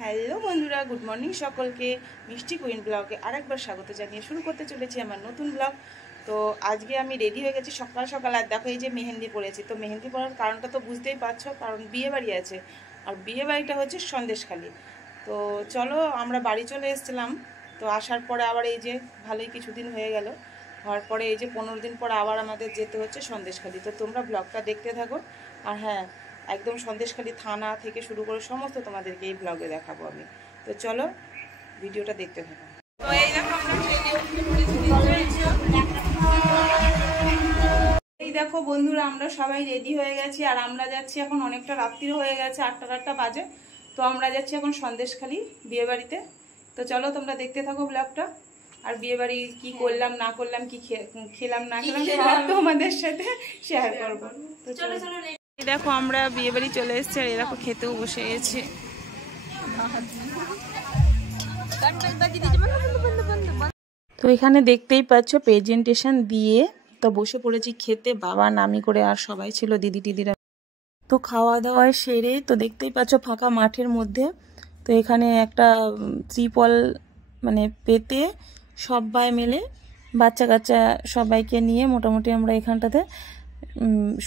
Hello বন্ধুরা, good morning সকলকে। মিষ্টি কুইন ব্লগে আরেকবার স্বাগত জানিয়ে শুরু করতে চলেছি আমার নতুন ব্লগ। তো আজকে আমি রেডি হয়ে গেছি সকাল সকাল। আর দেখো এই যে মেহেন্দি পড়েছি। তো মেহেন্দি পড়ার কারণটা তো বুঝতেই পারছো, কারণ বিয়ে বাড়ি আছে। আর বিয়ে বাড়িটা হচ্ছে সন্দেশখালি। তো চলো, আমরা বাড়ি চলে এসেছিলাম। তো আসার পরে আবার এই যে ভালোই কিছুদিন হয়ে গেল, হওয়ার পরে এই যে 15 দিন পর আবার আমাদের যেতে হচ্ছে সন্দেশখালি। তো তোমরা ব্লগটা দেখতে থাকো। আর হ্যাঁ, একদম সন্দেশখালি থানা থেকে শুরু করে সমস্ত তোমাদেরকে এই ব্লগে দেখাবো আমি। তো চলো ভিডিওটা দেখতে থাকো। তো এই দেখো আমরা ট্রেনে উঠে পড়েছি। এই দেখো বন্ধুরা, আমরা সবাই রেডি হয়ে গেছি। আর আমরা যাচ্ছি এখন, অনেকটা রাত্রিও হয়ে গেছে, 8টা বাজে। তো আমরা যাচ্ছি এখন সন্দেশখালি বিয়ে বাড়িতে। তো চলো তোমরা দেখতে থাকো ব্লগটা। আর বিয়ে বাড়ি কি করলাম না করলাম, কি খেলাম না খেলাম, সব তোমাদের সাথে শেয়ার করবো। তো চলো চলো। দেখো আমরা বিয়ে বাড়ি চলে এসেছি। আর এরকম খেতেও বসে গেছি। তো এখানে দেখতেই পাচ্ছ প্রেজেন্টেশন দিয়ে তো বসে পড়েছি খেতে। বাবা নামি করে আর সবাই ছিল, দিদি টিদিরা। তো খাওয়া দাওয়ায় সেরে তো দেখতেই পাচ্ছ ফাঁকা মাঠের মধ্যে। তো এখানে একটা ত্রিপল মানে পেতে সবাই মিলে বাচ্চা কাচ্চা সবাইকে নিয়ে মোটামুটি আমরা এখানটাতে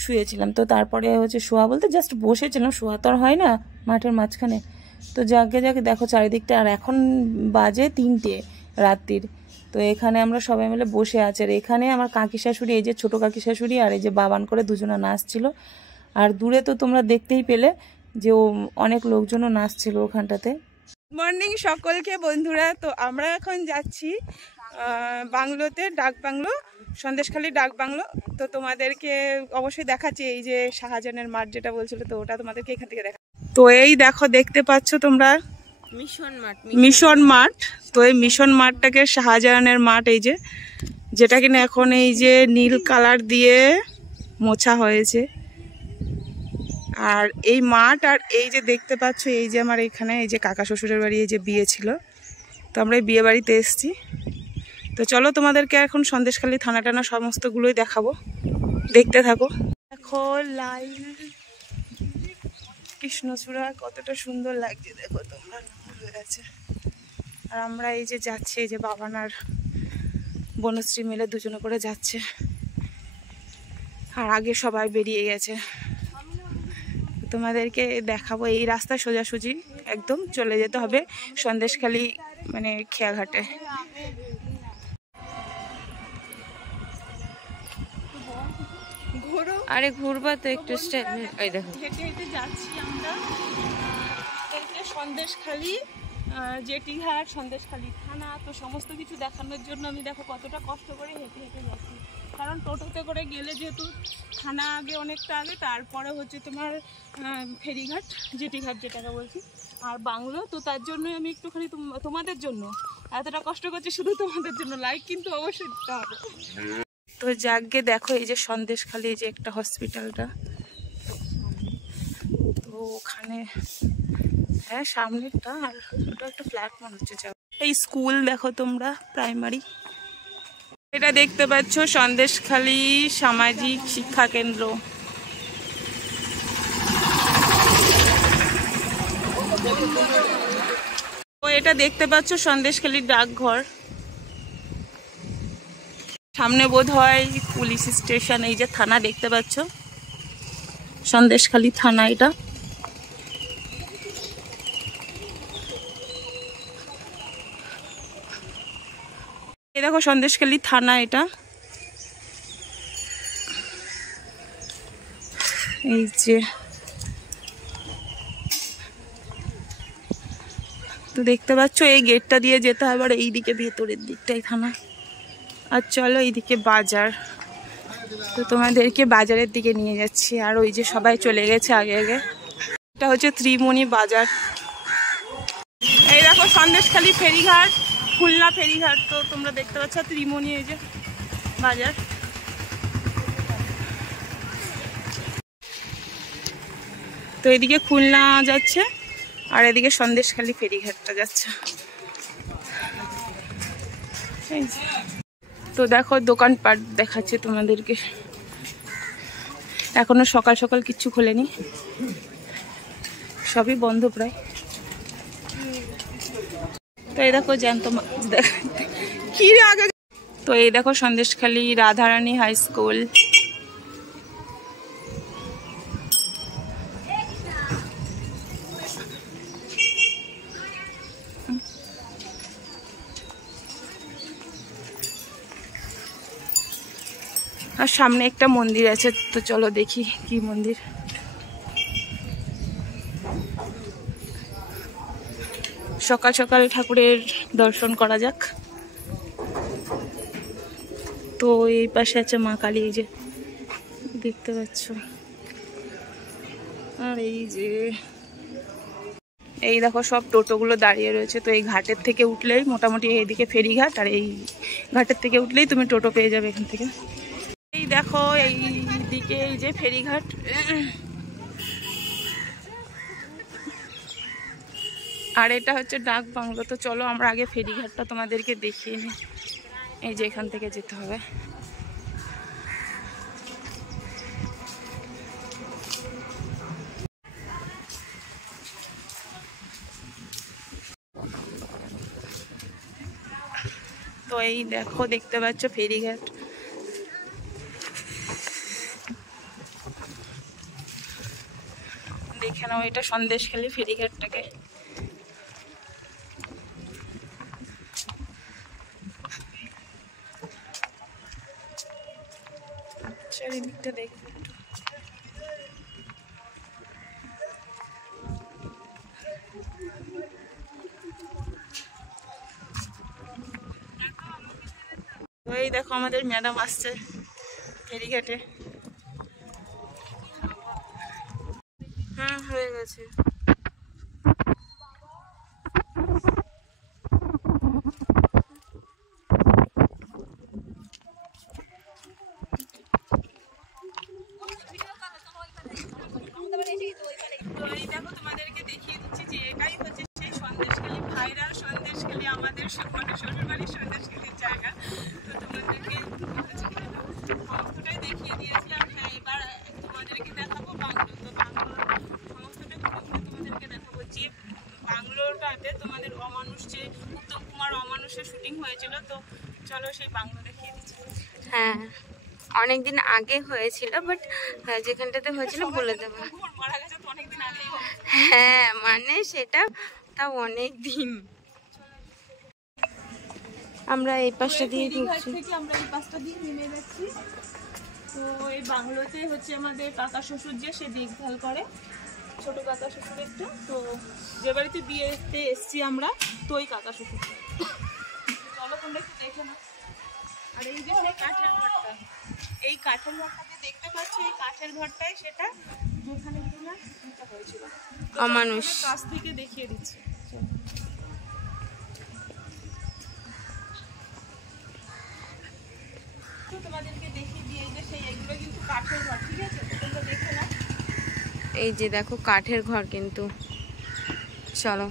শুয়েছিলাম। তো তারপরে হচ্ছে শোয়া বলতে জাস্ট বসেছিলাম, শোয়া তো আর হয় না মাঠের মাঝখানে। তো যাকে দেখো চারিদিকটা। আর এখন বাজে 3টে রাত্রির। তো এখানে আমরা সবাই মিলে বসে আছি। আর এখানে আমার কাকি শাশুড়ি, এই যে ছোট কাকি শাশুড়ি আর এই যে বাবান করে দুজনা নাচছিল। আর দূরে তো তোমরা দেখতেই পেলে যে অনেক লোকজনও নাচছিল ওখানটাতে। মর্নিং সকলকে বন্ধুরা। তো আমরা এখন যাচ্ছি বাংলোতে, ডাক বাংলো, সন্দেশখালী ডাক বাংলো। তো তোমাদেরকে অবশ্যই দেখাচ্ছি এই যে শাহজাহানের মাঠ যেটা বলছিল, তো ওটা তোমাদেরকে এখান থেকে দেখা। তো এই দেখো দেখতে পাচ্ছ তোমরা মিশন মাঠ। তো এই মিশন মাঠটাকে শাহজাহানের মাঠ, এই যে যেটা কিনা এখন এই যে নীল কালার দিয়ে মোছা হয়েছে। আর এই মাঠ, আর এই যে দেখতে পাচ্ছ এই যে আমার এখানে এই যে কাকা শ্বশুরের বাড়ি, এই যে বিয়ে ছিল। তো আমরা এই বিয়ে বাড়িতে এসেছি। তো চলো তোমাদেরকে এখন সন্দেশখালী থানা টানা সমস্তগুলোই দেখাবো, দেখতে থাকো। দেখো লাল কৃষ্ণচূড়া কতটা সুন্দর লাগছে, দেখো তোমরা হয়ে গেছে। আর আমরা এই যে যাচ্ছি, এই যে বাবান আর বনশ্রী মিলে দুজনে করে যাচ্ছে। আর আগে সবাই বেরিয়ে গেছে। তোমাদেরকে দেখাবো এই রাস্তা সোজাসুজি একদম চলে যেতে হবে সন্দেশখালী মানে খেয়াঘাটে। আরে ঘুরবা তো একটু স্টাইল। এই দেখো হেঁটে হেঁটে যাচ্ছি আমরা সন্দেশখালী জেটিঘাট, সন্দেশখালী থানা। তো সমস্ত কিছু দেখানোর জন্য আমি দেখো কতটা কষ্ট করে হেঁটে হেঁটে যাচ্ছি। কারণ টোটোতে করে গেলে যেহেতু থানা আগে, অনেকটা আগে, তারপরে হচ্ছে তোমার ফেরিঘাট, জেটিঘাট যেটাকে বলছি, আর বাংলো। তো তার জন্যই আমি একটুখানি তোমাদের জন্য এতটা কষ্ট করছি, শুধু তোমাদের জন্য। লাইক কিন্তু অবশ্যই দিতে হবে। তো যাকে দেখো এই যে সন্দেশখালী, এই যে একটা হসপিটালটা, তো ওখানে হ্যাঁ সামনেরটা। আর ওটা একটা ফ্ল্যাট মনে হচ্ছে। এই স্কুল দেখো তোমরা, প্রাইমারি। এটা দেখতে পাচ্ছ সন্দেশখালী সামাজিক শিক্ষা কেন্দ্র। ও এটা দেখতে পাচ্ছ সন্দেশখালী ডাকঘর। সামনে বোধ হয় পুলিশ স্টেশন। এই যে থানা দেখতে পাচ্ছ, সন্দেশখালী থানা এটা। এই দেখো সন্দেশখালী থানা এটা। এই যে তো দেখতে পাচ্ছ এই গেটটা দিয়ে যেতে হবে। আর এইদিকে ভেতরের দিকটাই থানা। আর চলো এইদিকে বাজার। তো তোমাদেরকে বাজারের দিকে নিয়ে যাচ্ছি। আর ওই যে সবাই চলে গেছে আগে আগে। এটা হচ্ছে ত্রিমণি বাজার। এই দেখো সন্দেশখালী ফেরিঘাট, খুলনা ফেরিঘাট। তো তোমরা দেখতে পাচ্ছ ত্রিমণি, এই যে বাজার। তো এদিকে খুলনা যাচ্ছে, আর এদিকে সন্দেশখালী ফেরিঘাটটা যাচ্ছে। তো দেখো দোকানপাট দেখাচ্ছে তোমাদেরকে। এখনো সকাল সকাল কিচ্ছু খোলেনি, সবই বন্ধ প্রায়। তো এই দেখো জ্যান্ত মাছ কি আগে। তো এই দেখো সন্দেশখালী রাধারানী হাই স্কুল। আর সামনে একটা মন্দির আছে, তো চলো দেখি কি মন্দির। সকাল সকাল ঠাকুরের দর্শন করা যাক। তো এই পাশে আছে মা কালী, এই যে দেখতে পাচ্ছ। আর এই যে এই দেখো সব টোটোগুলো দাঁড়িয়ে রয়েছে। তো এই ঘাটের থেকে উঠলেই মোটামুটি এইদিকে ফেরিঘাট, আর এই ঘাটের থেকে উঠলেই তুমি টোটো পেয়ে যাবে এখান থেকে। এই দেখো এই দিকে এই যে ফেরিঘাট। আর এটা হচ্ছে ডাক বাংলো। তো চলো আমরা আগে ফেরিঘাটটা তোমাদেরকে দেখিয়ে নিই। এই যে এখান থেকে যেতে হবে। তো এই দেখো দেখতে পাচ্ছ ফেরিঘাট। দেখে নাও এটা সন্দেশখালী ফেরিঘাটটাকে। চারিদিকটা দেখবে একটু। এই দেখো আমাদের ম্যাডাম আসছে ফেরিঘাটে। হয়ে গেছে। তো এই দেখো তোমাদেরকে দেখিয়ে দিচ্ছি যে এটাই হচ্ছে সেই সন্দেশখালী ভাইরাল সন্দেশখালী, আমাদের শ্বশুরবাড়ির সন্দেশখালীর জায়গা। তো তোমাদেরকে সমস্তটাই দেখিয়ে দিয়েছিলাম। হ্যাঁ, এবার তোমাদেরকে দেখাবো বাংলো। তো বাংলো সমস্তটা তোমাদেরকে দেখাবো যে বাংলোটাতে তোমাদের অমানুষ, যে উত্তম কুমার অমানুষের শুটিং হয়েছিল। তো চলো সেই বাংলো দেখিয়ে দিচ্ছি। হ্যাঁ, অনেকদিন আগে হয়েছিল, বাট যেখানটাতে হয়েছিল বলে দেবো। মারা গেছে তো অনেকদিন আগেই। হ্যাঁ, মানে সেটা তাও অনেক দিন। আমরা এই পাশটা দিয়ে ঢুকছি। আমরা এই পাশটা দিয়ে নেমে যাচ্ছি। তো এই বাংলোতে হচ্ছে আমাদের কাকা শ্বশুর, যে সে দেখভাল করে, ছোট কাকা শ্বশুর একটা। তো যে বাড়িতে বিয়েতে এসছি আমরা, তো ওই কাকা শ্বশুর। চলো তোমরা একটু দেখে নাও। আর এই যে কাঠের ঘরটা, এই কাঠের ঘরটাকে দেখতে পাচ্ছি। এই কাঠের ঘরটাই সেটা যেখানে কিনা হয়েছিল। অমানুষ কাছ থেকে দেখিয়ে দিচ্ছি। তোমাদেরকে দেখিয়ে দিয়ে যে সেই এগুলো কিন্তু কাঠের ঘর, ঠিক আছে? তোমরা দেখে নাও। এই যে দেখো কাঠের ঘর কিন্তু। চলো,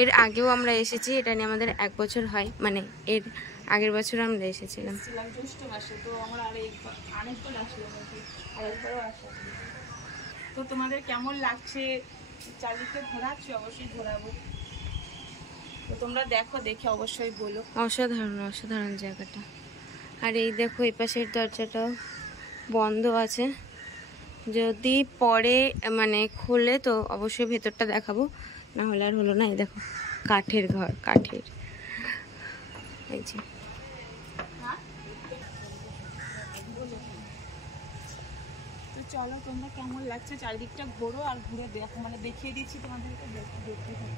এর আগেও আমরা এসেছি। এটা নিয়ে আমাদের 1 বছর হয়, মানে এর আগের বছর আমরা এসেছিলাম জ্যৈষ্ঠ মাসে। তো আমরা আরেকবার আসলাম, আরেকবারও আসলাম। তো তোমাদের কেমন লাগছে? চারিদিকে ঘোরাচ্ছি, অবশ্যই ঘোরাবো। তো তোমরা দেখো, দেখে অবশ্যই বলো। অসাধারণ অসাধারণ জায়গাটা। আর এই দেখো এই পাশের দরজাটাও বন্ধ আছে। যদি পরে মানে খুলে তো অবশ্যই ভেতরটা দেখাবো, না হলে আর হলো না। এই দেখো কাঠের ঘর, কাঠের। এই যে তো চলো তোমরা কেমন লাগছে চারিদিকটা ঘোরো আর ঘুরে দেখো, মানে দেখিয়ে দিচ্ছি তোমাদেরকে। দেখতে থাকো।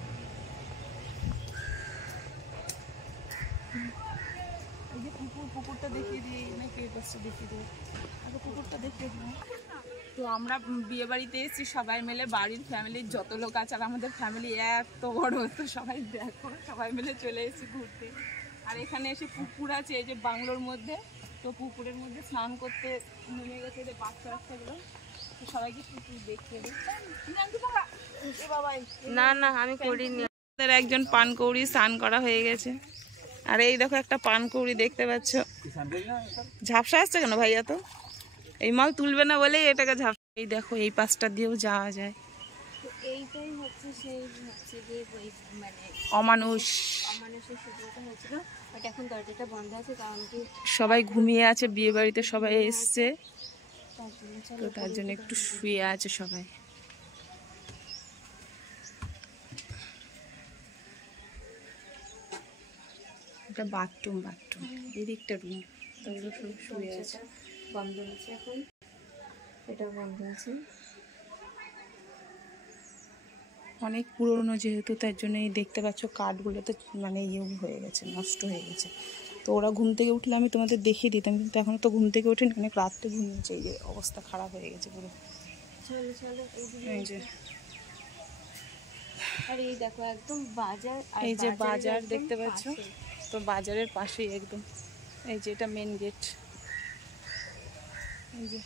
এই যে পুকুরটা দেখিয়ে দিই, নাকি এই পাশটা দেখিয়ে দিই? আগে পুকুরটা দেখিয়ে দিই। তো আমরা বিয়ে বাড়িতে এসেছি সবাই মিলে, বাড়ির ফ্যামিলির যত লোক আছে। আর আমাদের ফ্যামিলি এত বড়, তো সবাই দেখো সবাই মিলে চলে এসেছি ঘুরতে। আর এখানে এসে পুকুর আছে এই যে বাংলোর মধ্যে। তো পুকুরের মধ্যে স্নান করতে নেমে গেছে যে বাচ্চাগুলো। তো সবাইকে পুকুর দেখিয়ে দিই। না না, আমি করিনি। একজন পানকৌড়ি স্নান করা হয়ে গেছে। আর এই দেখো একটা পানকৌড়ি দেখতে পাচ্ছ। ঝাপসা আসছে কেন ভাইয়া? তো এই মাল তুলবে না বলেই এটাকে ঝাপসা। এই দেখো এই পাশটা দিয়েও যাওয়া যায়। এইটাই হচ্ছে সেই হচ্ছে যে মানে অমানুষের শুরুটা হয়েছিল, বাট এখন দরজাটা বন্ধ আছে কারণ কি সবাই ঘুমিয়ে আছে, বিয়ে বাড়িতে সবাই এসছে, তো তার জন্য একটু শুয়ে আছে সবাই। এটা বাথরুম, এদিকটা রুম, তাহলে সব শুয়ে আছে। বন্ধ হয়েছে এখন, এটা বন্ধ আছে। অনেক পুরনো যেহেতু, তার জন্য এই দেখতে পাচ্ছ কাঠগুলো তো মানে হয়ে গেছে, নষ্ট হয়ে গেছে। তো ওরা ঘুম থেকে উঠলে আমি তোমাদের দেখিয়ে দিতাম, কিন্তু এখনও তো ঘুম থেকে উঠিনি, অনেক রাত্রে ঘুমিয়েছে। এই যে অবস্থা খারাপ হয়ে গেছে পুরো। এই যে আর এই দেখো একদম বাজার, এই যে বাজার দেখতে পাচ্ছ, তো বাজারের পাশেই একদম। এই যে এটা মেন গেট। এই যে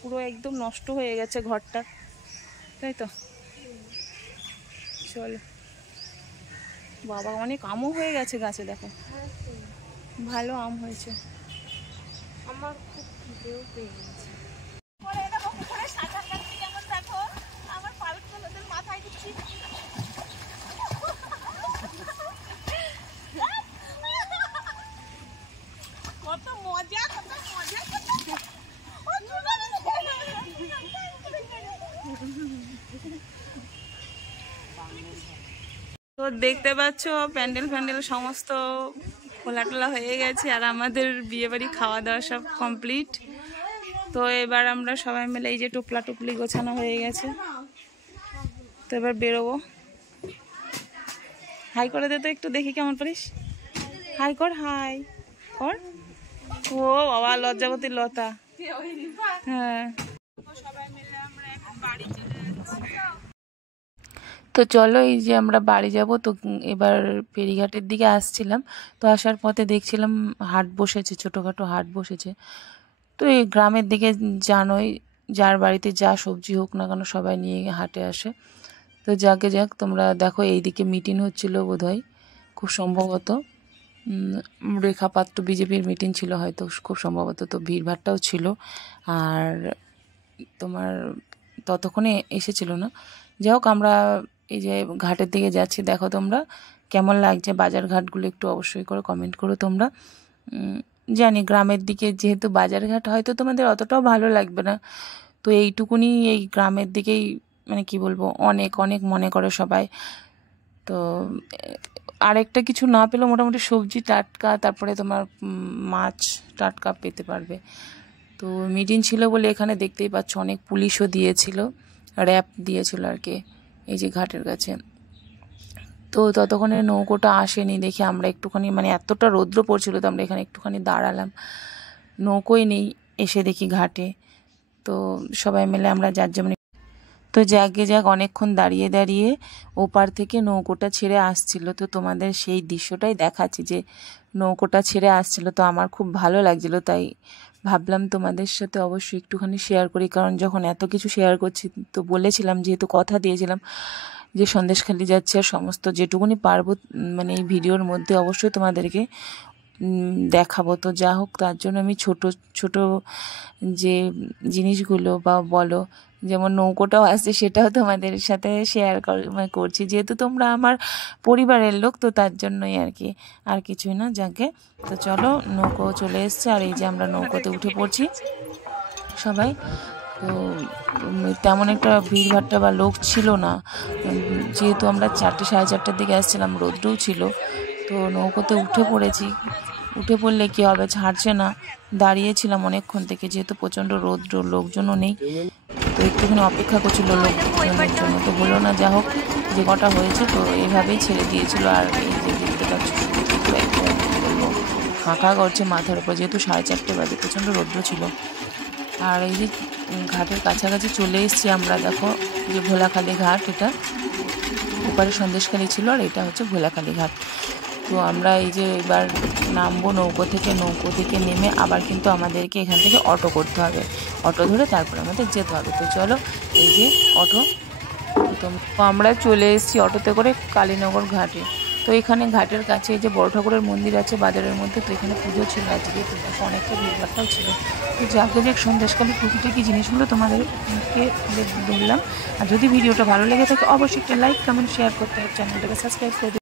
পুরো একদম নষ্ট হয়ে গেছে ঘরটা, তাই তো। চলো বাবা, অনেক আমও হয়ে গেছে গাছে, দেখো ভালো আম হয়েছে। আমার খুব খিদেও পেয়ে গেছে। কত মজা, তো দেখতে পাচ্ছ প্যান্ডেল সমস্ত খোলা টোলা হয়ে গেছে, আর আমাদের বিয়ে বাড়ি খাওয়া দাওয়া সব কমপ্লিট। তো এবার আমরা সবাই মিলে এই যে টুপলা টুপলি গোছানো হয়ে গেছে, তো এবার বেরোবো। হাই করে দে তো একটু, দেখি কেমন পারিস। হাই কর, হাই কর। ও বাবা, লজ্জাবতী লতা। হ্যাঁ, তো চলো এই যে আমরা বাড়ি যাব। তো এবার ফেরিঘাটের দিকে আসছিলাম, তো আসার পথে দেখছিলাম হাট বসেছে, ছোটোখাটো হাট বসেছে। তো এই গ্রামের দিকে জানোই, যার বাড়িতে যা সবজি হোক না কেন সবাই নিয়ে হাটে আসে। তো যাকে যাক, তোমরা দেখো এইদিকে মিটিং হচ্ছিল বোধহয়, খুব সম্ভবত রেখা পাত্র বিজেপির মিটিং ছিল হয়তো, খুব সম্ভবত। তো ভিড়ভাড়টাও ছিল, আর তোমার ততক্ষণে এসেছিল না। যাই হোক, আমরা এই যে ঘাটের দিকে যাচ্ছি, দেখো তোমরা কেমন লাগছে বাজার ঘাটগুলো, একটু অবশ্যই করে কমেন্ট করো তোমরা। জানি গ্রামের দিকে যেহেতু বাজার ঘাট হয়তো তোমাদের অতটাও ভালো লাগবে না, তো এইটুকুনি এই গ্রামের দিকেই মানে কি বলবো, অনেক অনেক মনে করে সবাই। তো আরেকটা কিছু না পেলেও মোটামুটি সবজি টাটকা, তারপরে তোমার মাছ টাটকা পেতে পারবে। তো মিটিং ছিল বলে এখানে দেখতেই পাচ্ছ অনেক পুলিশও দিয়েছিল, র্যাব দিয়েছিল আর কি, এই যে ঘাটের কাছে। তো ততক্ষণে নৌকোটা আসেনি দেখে আমরা একটুখানি, মানে এতটা রৌদ্র পড়ছিল, তো আমরা এখানে একটুখানি দাঁড়ালাম, নৌকোই নেই। এসে দেখি ঘাটে, তো সবাই মিলে আমরা যার যেমন, তো যাক অনেকক্ষণ দাঁড়িয়ে দাঁড়িয়ে ওপার থেকে নৌকোটা ছেড়ে আসছিল। তো তোমাদের সেই দৃশ্যটাই দেখাচ্ছি, যে নৌকোটা ছেড়ে আসছিল, তো আমার খুব ভালো লাগছিল, তাই ভাবলাম তোমাদের সাথে অবশ্যই একটুখানি শেয়ার করি। কারণ যখন এত কিছু শেয়ার করছি, তো বলেছিলাম, যেহেতু কথা দিয়েছিলাম যে সন্দেশখালি যাচ্ছে, আর সমস্ত যেটুকুনি পারবো মানে এই ভিডিওর মধ্যে অবশ্যই তোমাদেরকে দেখাবো। তো যা হোক, তার জন্য আমি ছোট ছোট যে জিনিসগুলো বা বলো, যেমন নৌকোটাও আসছে, সেটাও তোমাদের সাথে শেয়ার করছি, যেহেতু তোমরা আমার পরিবারের লোক, তো তার জন্যই আর কি, আর কিছুই না। যাকে, তো চলো, নৌকো চলে এসছে, আর এই যে আমরা নৌকোতে উঠে পড়ছি সবাই। তো তেমন একটা ভিড়ভাট্টা বা লোক ছিল না, যেহেতু আমরা 4টে সাড়ে 4টার দিকে আসছিলাম, রোদ্রও ছিল। তো নৌকোতে উঠে পড়েছি, উঠে পড়লে কী হবে, ছাড়ছে না, দাঁড়িয়েছিলাম অনেকক্ষণ থেকে, যেহেতু প্রচণ্ড রৌদ্র, লোকজনও নেই, তো একটুখানি অপেক্ষা করছিল লোকজনের জন্য, তো হলো না। যা হোক, যে কটা হয়েছে তো এইভাবেই ছেড়ে দিয়েছিল। আর এই যে দেখতে পাচ্ছ বলবো ফাঁকা করছে মাথার উপর, যেহেতু 4:30 বাজে, প্রচণ্ড রৌদ্র ছিল। আর এই যে ঘাটের কাছাকাছি চলে এসেছি আমরা, দেখো যে ভোলাখালী ঘাট, এটা ওপারে সন্দেশখালি ছিল, আর এটা হচ্ছে ভোলাখালী ঘাট। তো আমরা এই যে এবার নামবো নৌকো থেকে নেমে আবার কিন্তু আমাদেরকে এখান থেকে অটো করতে হবে, অটো ধরে তারপর আমাদের যেতে হবে। তো চলো, এই যে অটো, তো আমরা চলে এসেছি অটোতে করে কালীনগর ঘাটে। তো এখানে ঘাটের কাছে যে বড় ঠাকুরের মন্দির আছে বাজারের মধ্যে, তো এখানে পুজো ছিল আজকে, তো দেখো অনেকটা ভিড়ভাড়টাও ছিল। তো যাকে যাক সন্দেশকালী টুকিটাকি জিনিসগুলো তোমাদেরকে বললাম। আর যদি ভিডিওটা ভালো লেগে থাকে অবশ্যই একটা লাইক কমেন্ট শেয়ার করতে হবে, চ্যানেলটাকে সাবস্ক্রাইব করে